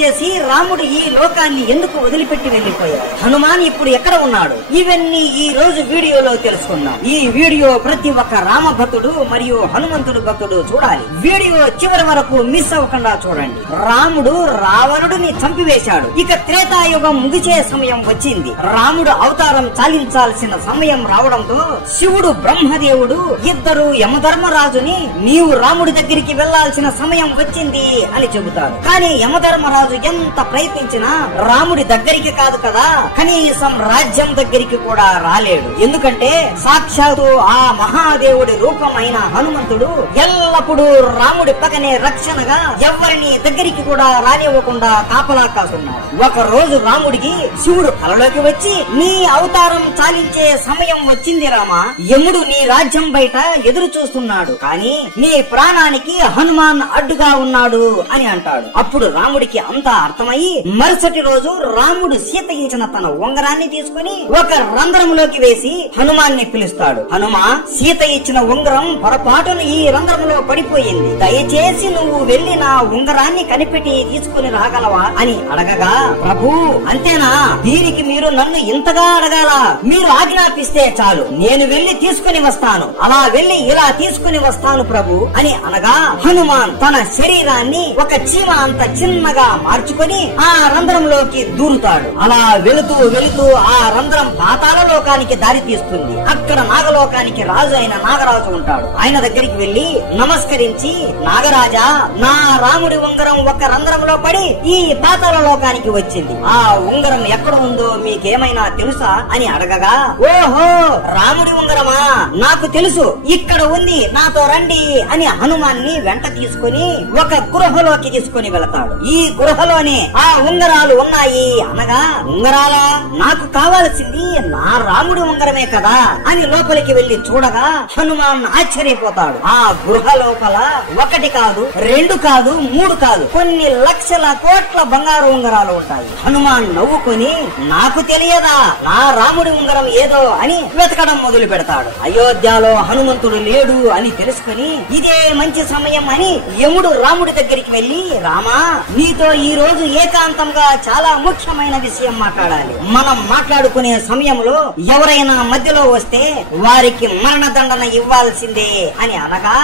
చేసి రాముడు ఈ లోకాన్ని ఎందుకు వదిలిపెట్టి వెళ్లిపోయాడు? హనుమాన్ ఇప్పుడు ఎక్కడ ఉన్నాడు? ఇవన్నీ ఈ రోజు వీడియోలో తెలుసుకుందాం. ఈ వీడియో ప్రతి ఒక్క రామ భక్తుడు మరియు హనుమంతుడు భక్తుడు చూడాలి. వీడియో చివరి వరకు మిస్ అవ్వకుండా చూడండి. రాముడు రావణుడిని చంపివేశాడు. ఇక త్రేతాయుగం ముగిసే సమయం వచ్చింది. రాముడు అవతారం చాలించాల్సిన సమయం రావడంతో శివుడు బ్రహ్మదేవుడు ఇద్దరు యమధర్మరాజుని నీవు రాముడి దగ్గరికి వెళ్లాల్సిన సమయం వచ్చింది అని చెబుతారు. కానీ యమధర్మరాజు ఎంత ప్రయత్నించినా రాముడి దగ్గరికి కాదు కదా, కనీసం రాజ్యం దగ్గరికి కూడా రాలేడు. ఎందుకంటే సాక్షాత్తు ఆ మహాదేవుడి రూపమైన హనుమంతుడు ఎల్లప్పుడూ రాముడి పక్కనే రక్షణగా ఎవరిని దగ్గరికి కూడా రానివ్వకుండా కాపలా కాస్తున్నాడు. ఒక రోజు రాముడికి శివుడు కలలోకి వచ్చి నీ అవతారం చాలించే సమయం వచ్చింది రామా, యముడు నీ రాజ్యం బయట ఎదురు చూస్తున్నాడు, కానీ నీ ప్రాణానికి హనుమాన్ అడ్డుగా ఉన్నాడు అని అంటాడు. అప్పుడు రాముడికి అంతా అర్థమయ్యి మరుసటి రోజు రాముడు సీత ఇచ్చిన తన ఉంగరాన్ని తీసుకుని ఒక రంధ్రంలోకి వేసి హనుమాన్ని పిలుస్తాడు. హనుమా, సీత ఇచ్చిన ఉంగరం పొరపాటును ఈ రంధ్రంలో పడిపోయింది, దయచేసి నువ్వు వెళ్లి నా ఉంగరాన్ని కనిపెట్టి తీసుకుని రాగలవా అని అడగగా, ప్రభు అంతేనా, దీనికి మీరు నన్ను ఇంతగా అడగాల, మీరు ఆజ్ఞాపిస్తే చాలు, నేను వెళ్లి తీసుకుని వస్తాను, అలా వెళ్లి ఇలా తీసుకుని వస్తాను ప్రభు అని అనగా హనుమాన్ తన శరీరాన్ని ఒక చీమ అంత చిన్నగా మార్చుకొని ఆ రంధ్రంలోకి దూరుతాడు. అలా వెళుతూ వెళుతూ ఆ రంధ్రం పాతాళ లోకానికి దారి తీస్తుంది. అక్కడ నాగలోకానికి రాజు అయిన నాగరాజు ఉంటాడు. ఆయన దగ్గరికి వెళ్లి నమస్కరించి, నాగరాజా, నా రాముడి ఉంగరం ఒక రంధ్రంలో పడి ఈ పాతాళ లోకానికి వచ్చింది, ఆ ఉంగరం ఎక్కడ ఉందో మీకేమైనా తెలుసా అని అడగగా, ఓహో రాముడి ఉంగరమా, నాకు తెలుసు, ఇక్కడ ఉంది, నాతో రండి అని హనుమాన్ని వెంట తీసుకుని ఒక గృహలోకి తీసుకుని వెళతాడు. ఈ గృహలోనే ఆ ఉంగరాలు ఉన్నాయి అనగా, ఉంగరాలా, నాకు కావాల్సింది నా రాముడి ఉంగరమే కదా అని లోపలికి వెళ్లి చూడగా హనుమాన్ ఆశ్చర్యపోతాడు. ఆ గృహ లోపల ఒకటి కాదు, రెండు కాదు, మూడు కాదు, కొన్ని లక్షల కోట్ల బంగారు ఉంగరాలు ఉంటాయి. హనుమాన్ నవ్వుకొని, నాకు తెలియదా నా రాముడి ఉంగరం ఏదో అని వెతకడం మొదలు పెడతాడు. అయోధ్యలో హనుమంతుడు లేడు అని తెలుసుకుని ఇదే మంచి సమయం అని యముడు రాముడి దగ్గరికి వెళ్లి, రామా, నీతో ఈ రోజు ఏకాంతంగా చాలా ముఖ్యమైన విషయం మాట్లాడాలి. మనం మాట్లాడుకునే సమయంలో ఎవరైనా మధ్యలో వస్తే వారికి మరణదండన ఇవ్వాల్సిందే అని అనగా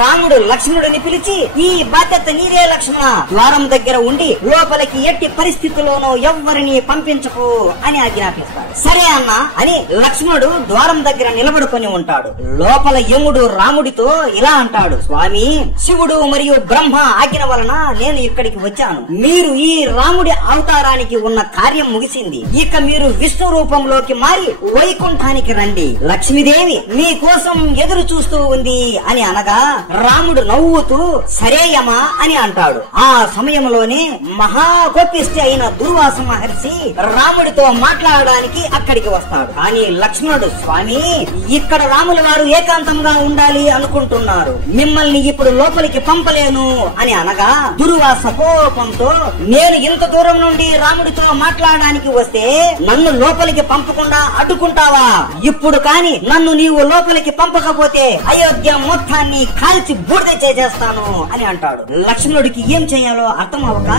రాముడు లక్ష్మణుడిని పిలిచి, ఈ బాధ్యత నీదే లక్ష్మణ, ద్వారం దగ్గర ఉండి లోపలికి ఎట్టి పరిస్థితుల్లోనూ ఎవ్వరిని పంపించకు అని ఆజ్ఞాపిస్తాడు. సరే అన్న అని లక్ష్మణుడు ద్వారం దగ్గర నిలబడుకొని ఉంటాడు. లోపల యముడు రాముడితో ఇలా అంటాడు, స్వామి, శివుడు మరియు బ్రహ్మ ఆజ్ఞ వలన నేను ఇక్కడికి వచ్చాను. మీరు ఈ రాముడి అవతారానికి ఉన్న కార్యం ముగిసింది. ఇక మీరు విష్ణు రూపంలోకి మారి వైకుంఠానికి రండి. లక్ష్మీదేవి మీ కోసం ఎదురు చూస్తూ ఉంది అని అనగా రాముడు నవ్వుతూ సరే యమా అని అంటాడు. ఆ సమయంలోనే మహాకోపిష్టి అయిన దుర్వాస మహర్షి రాముడితో మాట్లాడడానికి అక్కడికి వస్తాడు. కానీ లక్ష్మణుడు, స్వామి, ఇక్కడ రాముల వారు ఏకాంతంగా ఉండాలి అనుకుంటున్నారు, మిమ్మల్ని ఇప్పుడు లోపలికి పంపలేను అని అనగా దుర్వాస కోపంతో, నేను ఇంత దూరం నుండి రాముడితో మాట్లాడడానికి వస్తే నన్ను లోపలికి పంపకుండా అడ్డుకుంటావా? ఇప్పుడు కాని నన్ను నీవు లోపలికి పంపకపోతే అయోధ్య మొత్తాన్ని కాల్చి బూడిద చేసేస్తాను అని అంటాడు. లక్ష్మణుడికి ఏం చేయాలో అర్థం అవ్వక,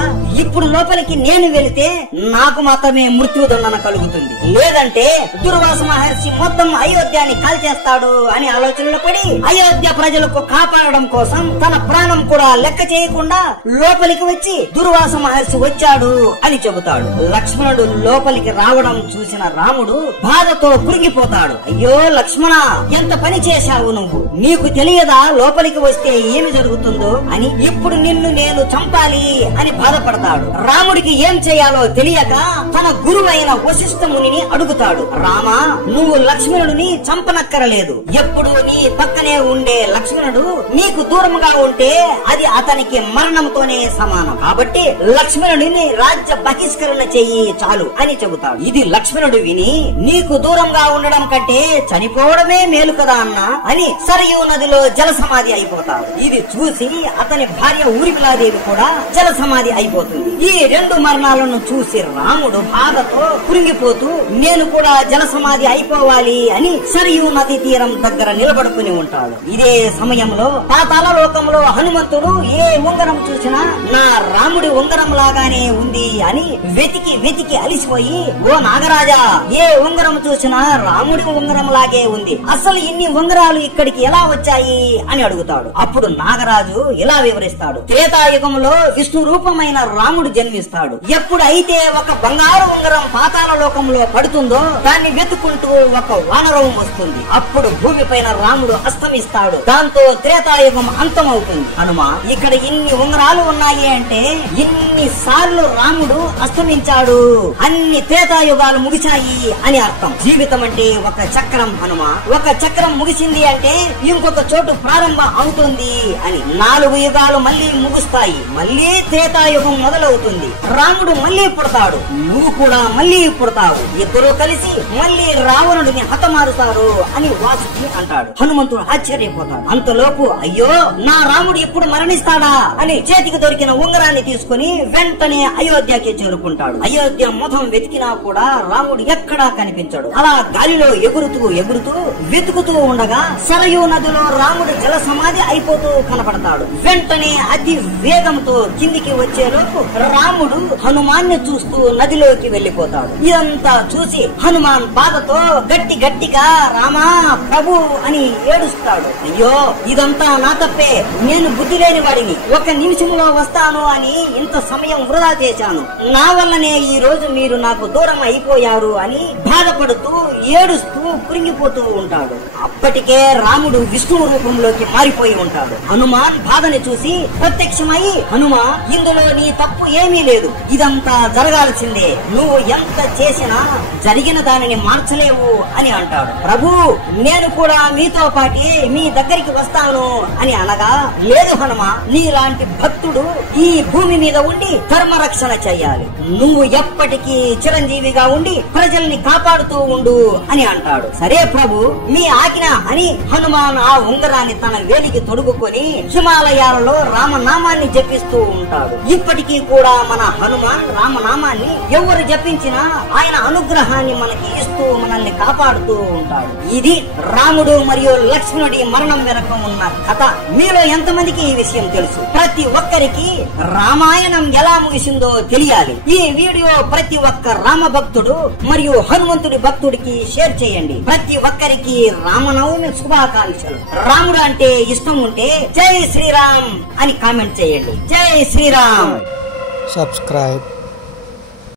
ఇప్పుడు లోపలికి నేను వెళితే నాకు మాత్రమే మృత్యుదండన కలుగుతుంది, లేదంటే దుర్వాస మహర్షి మొత్తం అయోధ్యాన్ని కాల్చేస్తాడు అని ఆలోచనలో పడి అయోధ్య ప్రజలకు కాపాడడం కోసం తన ప్రాణం కూడా లెక్క చేయకుండా లోపలికి వచ్చి దుర్వాస మహర్షి వచ్చాడు అని చెబుతాడు. లక్ష్మణుడు లోపలికి రావడం చూసిన రాముడు బాధతో కృంగిపోతాడు. అయ్యో లక్ష్మణ, ఎంత పని చేశావు నువ్వు, నీకు తెలియదా లోపలికి వస్తే ఏమి జరుగుతుందో అని? ఇప్పుడు నిన్ను నేను చంపాలి అని బాధపడతాడు. రాముడికి ఏం చేయాలో తెలియక తన గురువైన వశిష్ఠ మునిని అడుగుతాడు. రామా, నువ్వు లక్ష్మణుడిని చంపనక్కరలేదు, ఎప్పుడు నీ పక్కనే ఉండే లక్ష్మణుడు నీకు దూరంగా ఉంటే అది అతనికి మరణంతోనే సమానం, కాబట్టి లక్ష్మణుడిని రాజ్య బహిష్కరణ చెయ్యి చాలు అని చెబుతాడు. ఇది లక్ష్మణుడు విని, నీకు దూరంగా ఉండడం కంటే చనిపోవడమే మేలు కదా అన్నా అని సరయూ నదిలో జల సమాధి అయిపోతాడు. ఇది చూసి అతని భార్య ఊర్మిళాదేవి కూడా జల సమాధి అయిపోతుంది. ఈ రెండు మరణాలను చూసి రాముడు బాధతో కృంగిపోతూ నేను కూడా జల సమాధి అయిపోవాలి అని సరయూ నది తీరం దగ్గర నిలబడుకుని ఉంటాడు. ఇదే సమయంలో పాతాళ లోకంలో హనుమంతుడు ఏ ఉంగరం చూసినా నా రాముడి రాముడి ఉంగరం లాగానే ఉంది అని వెతికి వెతికి అలిసిపోయి, ఓ నాగరాజా, ఏ ఉంగరం చూసినా రాముడి ఉంగరం లాగే ఉంది, అసలు ఇన్ని ఉంగరాలు ఇక్కడికి ఎలా వచ్చాయి అని అడుగుతాడు. అప్పుడు నాగరాజు ఇలా వివరిస్తాడు. త్రేతాయుగంలో విష్ణు రూపమైన రాముడు జన్మిస్తాడు. ఎప్పుడైతే ఒక బంగారు ఉంగరం పాతాళ లోకంలో పడుతుందో దాన్ని వెతుకుంటూ ఒక వానరం వస్తుంది. అప్పుడు భూమిపైన రాముడు అస్తమిస్తాడు. దాంతో త్రేతాయుగం అంతమవుతుంది. హనుమా, ఇక్కడ ఇన్ని ఉంగరాలు ఉన్నాయి అంటే ఇన్ని సార్లు రాముడు అస్తమించాడు, అన్ని త్రేతాయుగాలు ముగిశాయి అని అర్థం. జీవితం అంటే ఒక చక్రం హనుమా. ఒక చక్రం ముగిసింది అంటే ఇంకొక చోటు ప్రారంభం అవుతుంది అని. 4 యుగాలు మళ్ళీ ముగుస్తాయి, మళ్ళీ త్రేతాయుగం మొదలవుతుంది. రాముడు మళ్ళీ పుడతాడు, నువ్వు కూడా మళ్ళీ పుడతావు, ఇద్దరు కలిసి మళ్ళీ రావణుడిని హతమారుతారు అని వాసుకి అంటాడు. హనుమంతుడు ఆశ్చర్యపోతాడు. అంతలోపు అయ్యో, నా రాముడు ఎప్పుడు మరణిస్తాడా అని చేతికి దొరికిన ఉంగరాన్ని తీసుకుని వెంటనే అయోధ్యకి చేరుకుంటాడు. అయోధ్య మొత్తం వెతికినా కూడా రాముడు ఎక్కడా కనిపించడు. అలా గాలిలో ఎగురుతూ ఎగురుతూ వెతుకుతూ ఉండగా సరయూ నదిలో రాముడు జల సమాధి అయిపోతూ కనపడతాడు. వెంటనే అతి వేగంతో కిందికి వచ్చేలోపు రాముడు హనుమాన్ని చూస్తూ నదిలోకి వెళ్లిపోతాడు. ఇదంతా చూసి హనుమాన్ బాధతో గట్టి గట్టిగా రామా ప్రభు అని ఏడుస్తాడు. అయ్యో, ఇదంతా నా తప్పే, నేను బుద్ధి లేని వాడిని, 1 నిమిషంలో వస్తాను అని ఇంత సమయం వృధా చేశాను, నా వల్లనే ఈ రోజు మీరు నాకు దూరం అయిపోయారు అని బాధపడుతూ ఏడుస్తూ కురింగిపోతూ ఉంటాడు. అప్పటికే రాముడు విష్ణు రూపంలోకి మారిపోయి ఉంటాడు. హనుమాన్ బాధని చూసి ప్రత్యక్షమై, హనుమా, ఇందులో నీ తప్పు ఏమీ లేదు, ఇదంతా జరగాల్సిందే, నువ్వు ఎంత చేసినా జరిగిన దానిని మార్చలేవు అని అంటాడు. ప్రభు, నేను కూడా మీతో పాటి మీ దగ్గరికి వస్తాను అని అనగా, లేదు హనుమా, నీలాంటి భక్తుడు ఈ భూమి మీద ఉండి ధర్మరక్షణ చెయ్యాలి, నువ్వు ఎప్పటికీ చిరంజీవిగా ఉండి ప్రజల్ని కాపాడుతూ ఉండు అని అంటాడు. సరే ప్రభు, మీ ఆజ్ఞ అని హనుమాన్ ఆ ఉంగరాన్ని తన వేలికి తొడుగుకొని హిమాలయాలలో రామనామాన్ని జపిస్తూ ఉంటాడు. ఇప్పటికీ కూడా మన హనుమాన్ రామనామాన్ని ఎవరు జపించినా ఆయన అనుగ్రహాన్ని మనకి ఇస్తూ మనల్ని కాపాడుతూ ఉంటాడు. ఇది రాముడు మరియు లక్ష్మణుడి మరణం వెనక ఉన్న కథ. మీలో ఎంతమందికి ఈ విషయం తెలుసు? ప్రతి ఒక్కరికి రామాయణం ఎలా ముగిసిందో తెలియాలి. ఈ వీడియో ప్రతి ఒక్క రామ భక్తుడు మరియు హనుమంతుడి భక్తుడికి షేర్ చేయండి. ప్రతి ఒక్కరికి రామనవమి శుభాకాంక్షలు. రాముడు అంటే ఇష్టం ఉంటే జై శ్రీరామ్ అని కామెంట్ చేయండి. జై శ్రీరామ్. సబ్స్క్రైబ్.